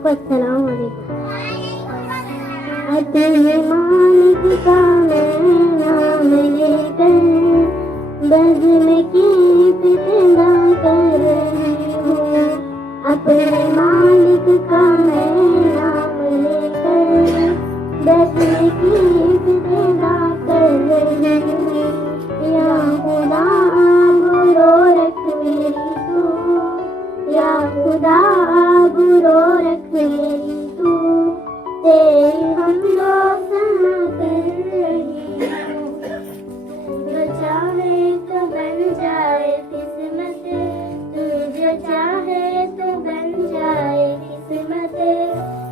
अस्सलाम वालेकुम। अपने मालिक का मैं नाम लेकर बज़्म की इब्तिदा कर रही हूँ। अपने मालिक का मैं नाम लेकर बज़्म की इब्तिदा कर रही हूँ। या खुदा आबरो रख मेरी तू, या खुदा आबरो रख मेरी तू, तेरी हमदो सना कर रही हूँ। जो चाहे तो बन जाए किस्मत, तू जो चाहे तो बन जाए किस्मत।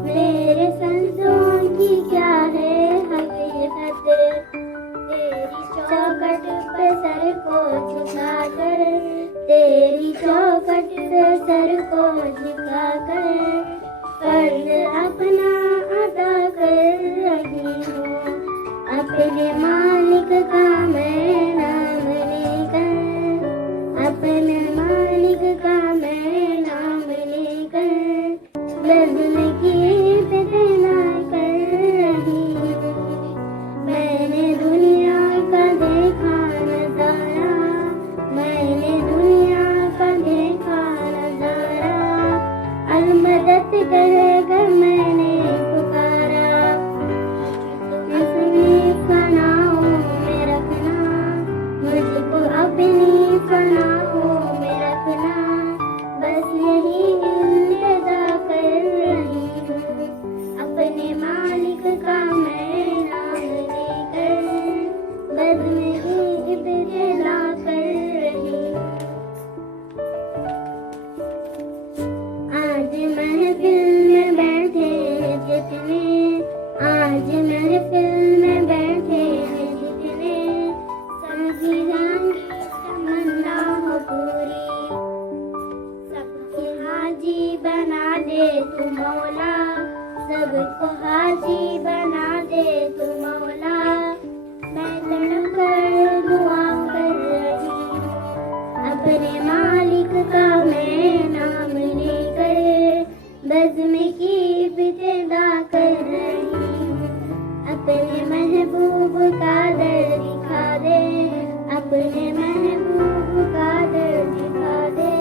मेरे संतों की क्या है हकीकत, तेरी चौखट पे सर को झुका कर, तेरी चौखट पे सर को झुका कर फर्ज अपना अदा कर रही हूँ। अपने मालिक का मैं नाम लेकर, अपने मालिक का मैं नाम लेकर बज़्म की इब्तिदा कर रही हूँ। मैंने दुनिया का देखा नजारा, मैंने दुनिया का देखा नजारा, अलमदद कहकर मैंने पुकारा। अपनी फनाओं में रखना, मुझको अपनी फनाओं में रखना, बस यही इल्तिजा कर रही हूँ। अपने मालिक का मैं नाम लेकर बज़्म की इब्तिदा कर रही हूँ। आज महफिल में बैठे हैं जितने, आज महफिल में बैठे हैं जितने, सबकी जानी तमन्ना हो पूरी, सबको हाजी बना दे तू मौला, सबको हाजी बना दे तू मौला। मैं तड़प कर दुआ कर रही हूँ। अपने मालिक का मैं नाम लेकर बज़्म की इब्तिदा कर रही हूँ। अपने महबूब का दर दिखा दे, अपने महबूब का दर दिखा दे,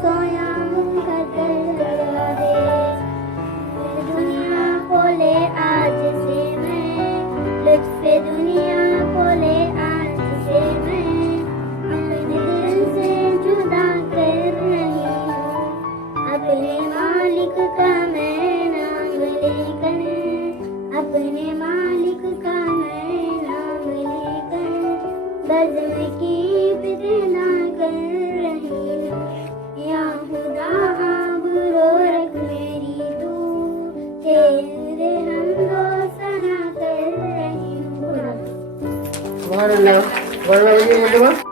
सोया मुकद्दर लगा दे। दुनिया खोले आज से मैं, लुत्फ़े दुनिया खोले आज से मैं, अपने दिल से जुदा कर रही हूँ। अपने मालिक का मैं नाम लेकर, अपने मालिक का मैं नाम लेकर बज़्म की इब्तिदा कर रही हूँ। या खुदा आबरो रख मेरी तू, तेरे हमदो सना कर रही हूँ। सुभान अल्लाह।